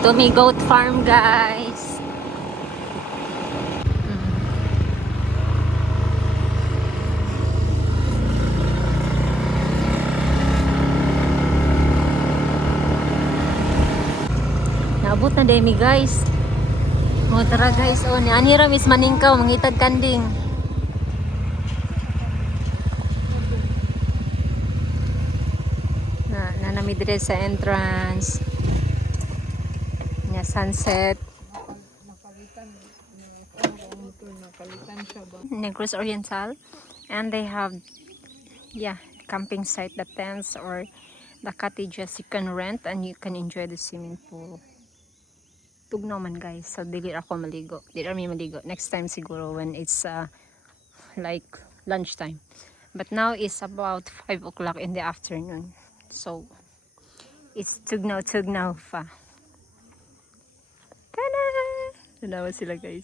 To me goat farm, guys. Naabot na demi, guys. O tara, guys. O ni anira mis maningkaw mangitag kanding. Na namidre sa entrance. Nya sunset. Negros Oriental, and they have camping site, the tents or the cottages you can rent and you can enjoy the swimming pool. Tugnaw man, guys, so dili ako maligo, next time siguro when it's like lunchtime, but now it's about 5 o'clock in the afternoon, so it's tugnaw pa. Tada! Tanawa sila, guys.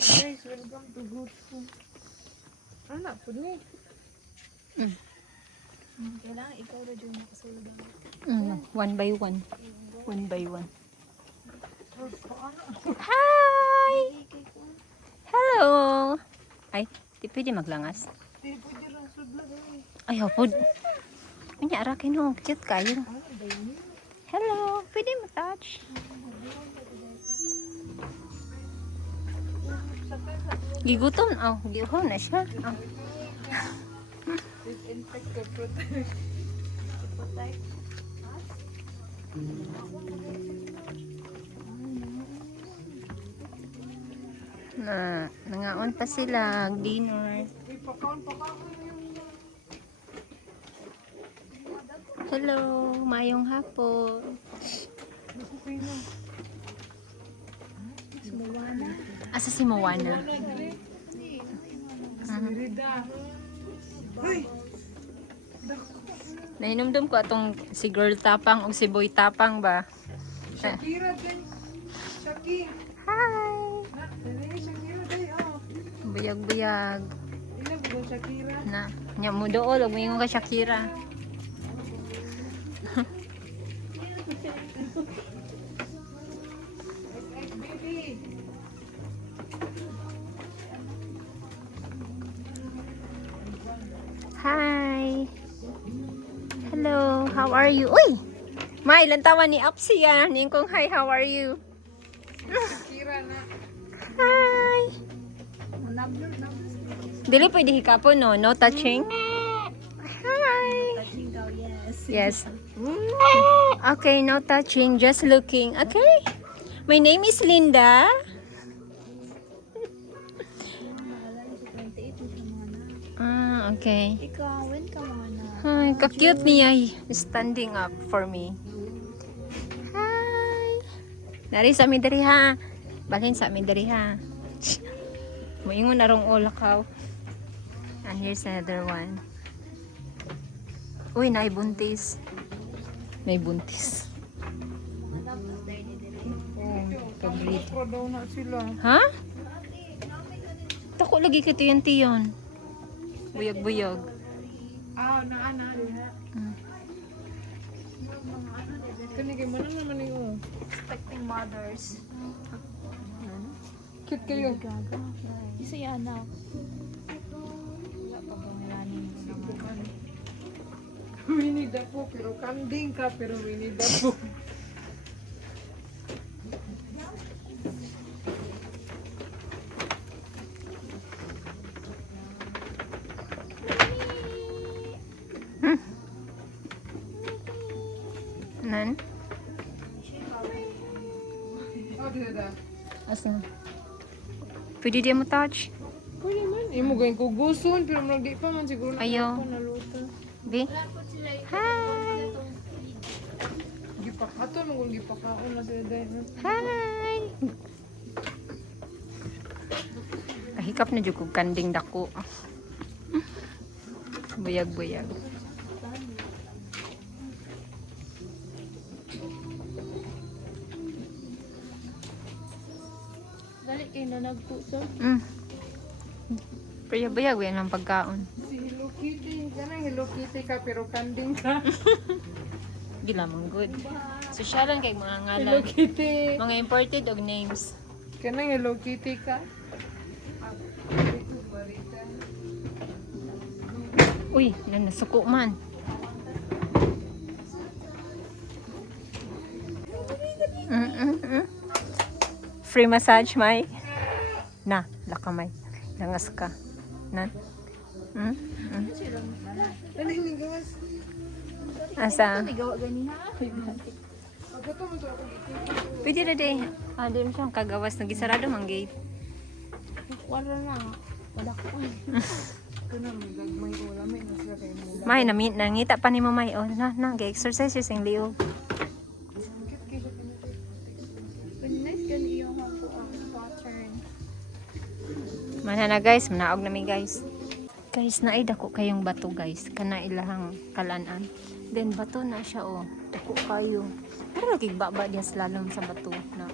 Guys, welcome to good food. Anak po ni. Kailangan ikaw na dyan nakasulod. One by one. Hi! Hello! Ay, di pwede maglangas. Hindi pwede lang sudla. Ay, hapod. Ay, arakin ho. Cute kayo. Hello! Pwede mag-touch. Gigutom. Oh, gigutom na siya. Oh. Disinfected protect. Nangaon pa sila. Dinner. Hello! Mayong hapon. Asa si Moana? Nahinumdum ko atong si girl tapang o si boy tapang ba? Shakira din. Shakira. Hi! Shakira din. Oh. Buyag-buyag. Ilang po Shakira. Na, nya mo dool, umingon ka Shakira. Baby. Hi! Hello, how are you? Uy! May, lantawa ni Apsi yan. Ning kong hi, how are you? Shakira na. Hi! Dili pwede hikapon, no? No touching? Hi! Yes. Okay, no touching, just looking. Okay? My name is Linda. Okay. Ikaw, when ka mana? Hi, ka-cute niya. Standing up for me. Hi! Nari sa amin dari ha. Balhin sa amin dari ha. Moingon na rong ulakaw. And here's another one. Uy, naibuntis. May buntis. Kabrit. Pro daw na sila. Ha? Tako lagi kito yan tiyon. Buyag-buyag. Ah, na. Kani kay mana naman niyo. Expecting mothers. Cute kayo. Isa yung anak. Winnie the Pooh, pero kanding ka, pero Winnie the Pooh. Nan? Oh, dida. Asa? Pwede di mo touch? Pwede man. Imo gawin ko guson, pero mula di pa man siguro na Ayaw. ako naluto. Bi? Hi! Gipakaton, magul gipakaon na sila dahil. Hi! Hikap na jud kog kanding dako. Buyag-buyag. Dali kayo na nagpuso. Buyag-buyag yan ang pagkaon. Si Hello Kitty. Kanang Hello Kitty ka pero kanding ka. Gila mong good. Sosyalan kay mga Hello ngalan. Kitty. Mga imported og names. Kanang Hello Kitty ka. Uy, nasuko man. Free massage, May. Na, lakamay. Langas ka. Na. Dali ni gawas. Asa? Gawa ganina. Pagkato mo sa ako. Pwede na din. Doon siyang kagawas. Nagisarado mang gate. Wala na. Wala ko. Kanang may gagmay ko. Lamay na sila kayo mula. May, nangita pa ni mo, May. O, ga-exercise yung liog. Nice gan iyong ako ang pattern. Mana na guys, manaog na mi guys. Guys, naid ako kayong bato guys. Kana ilahang kalanan. Then bato na siya oh. Dako kayo. Pero nagigbaba diya slalom sa bato na.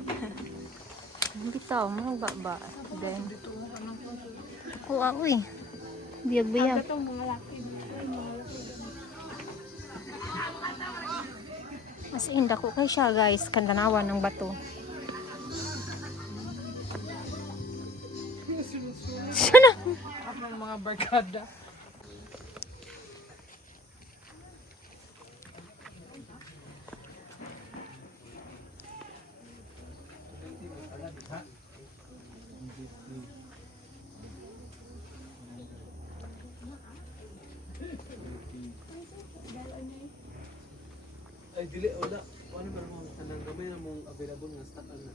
Bitaw mo baba. Then dako uy. Biyag-biyag. Itong mga laki. As in dako kay siya guys, kandanawan ng bato. Sana. Ako ng mga barkada. Ay dili oda. Ano pero mo kanang gamay na mong available nga stock ana.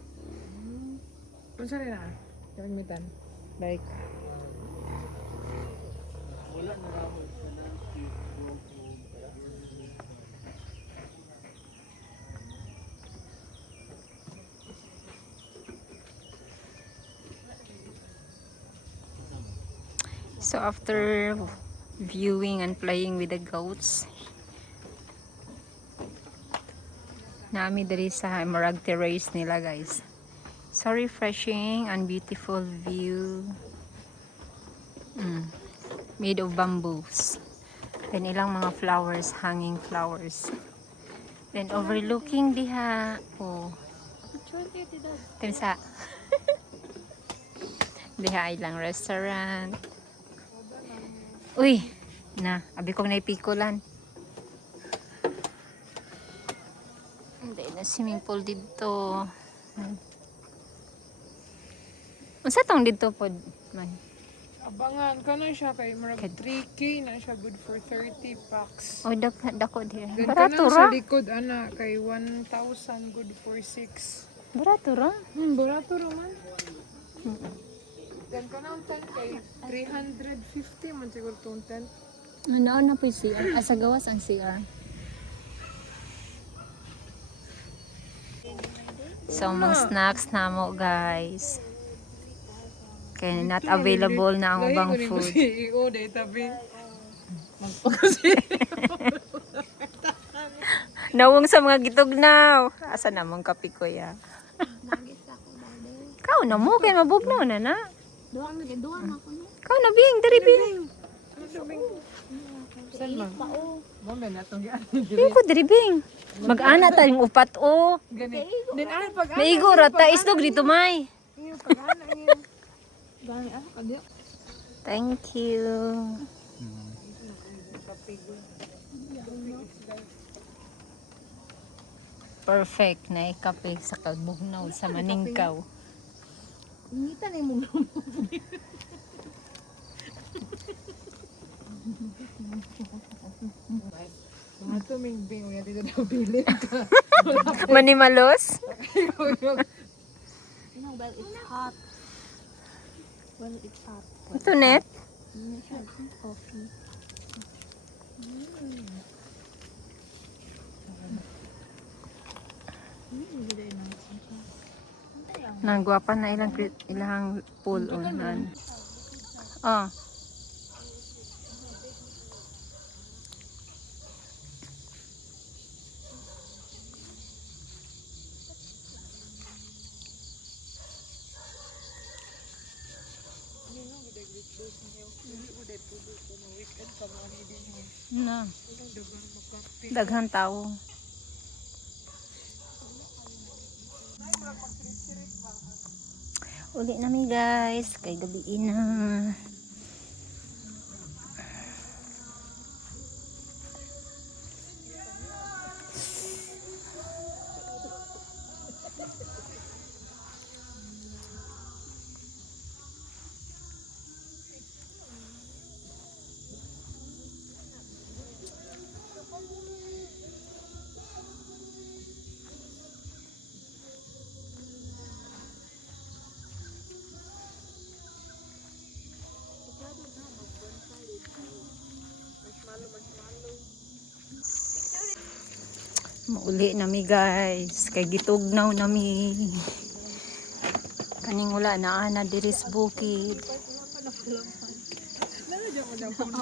Unsa rin na? Kalimitan. Like, Wala na ra mo kanang So after viewing and playing with the goats, nami diri sa Emerald Terrace nila guys. So refreshing and beautiful view. Made of bamboos. Then ilang mga flowers, hanging flowers. Then overlooking diha. Oh, tinsa. Diha ilang restaurant. Uy, na, abi kong naipikulan. Hindi na swimming pool dito. Unsa tong dito pod man? abangan ka na siya kay Marag Kad- 3K na siya good for 30 packs. O dako diha. Then Barato kanang sa ra. likod ana kay 1,000 good for 6. Barato ra. Barato raman. Then kanang tent kay 350 man siguro tong tent. Ano na po CR? Asa gawas ang CR. So, mga snacks na mo, guys. Kaya not available na ang ubang food. CEO day tabi. Magpakasi. Nawong sa mga gitugnaw. Asa namang kape ko ya? Nagis ako dahil. Kau na mo, kaya mabugnaw na na. Duwang ako no. Kau na bing, dari bing. Saan man? Pao. Mama na tong gaan. Bing ko, dari bing. Mag-ana tayong upat o. Gani. Then ano pag Maigo, rata isdog dito, May. pag-ana niya. Gani kadyo. Thank you. Perfect na kape sa kalbugnaw sa maningkaw. Ingita ni mo. Mga tuming bing uya dito na bilid ka. Manimalos? No, well it's hot. Well it's hot. Ito net. Hindi siya coffee. Hindi na Nang gwapa na ilang pool unan. Ah. Na. Daghan tao. Uli na mi guys, kay gabi na. Mauli na mi guys, kay gitugnaw na mi. Kaning wala na ana diris bukid. Lalo dyan mo na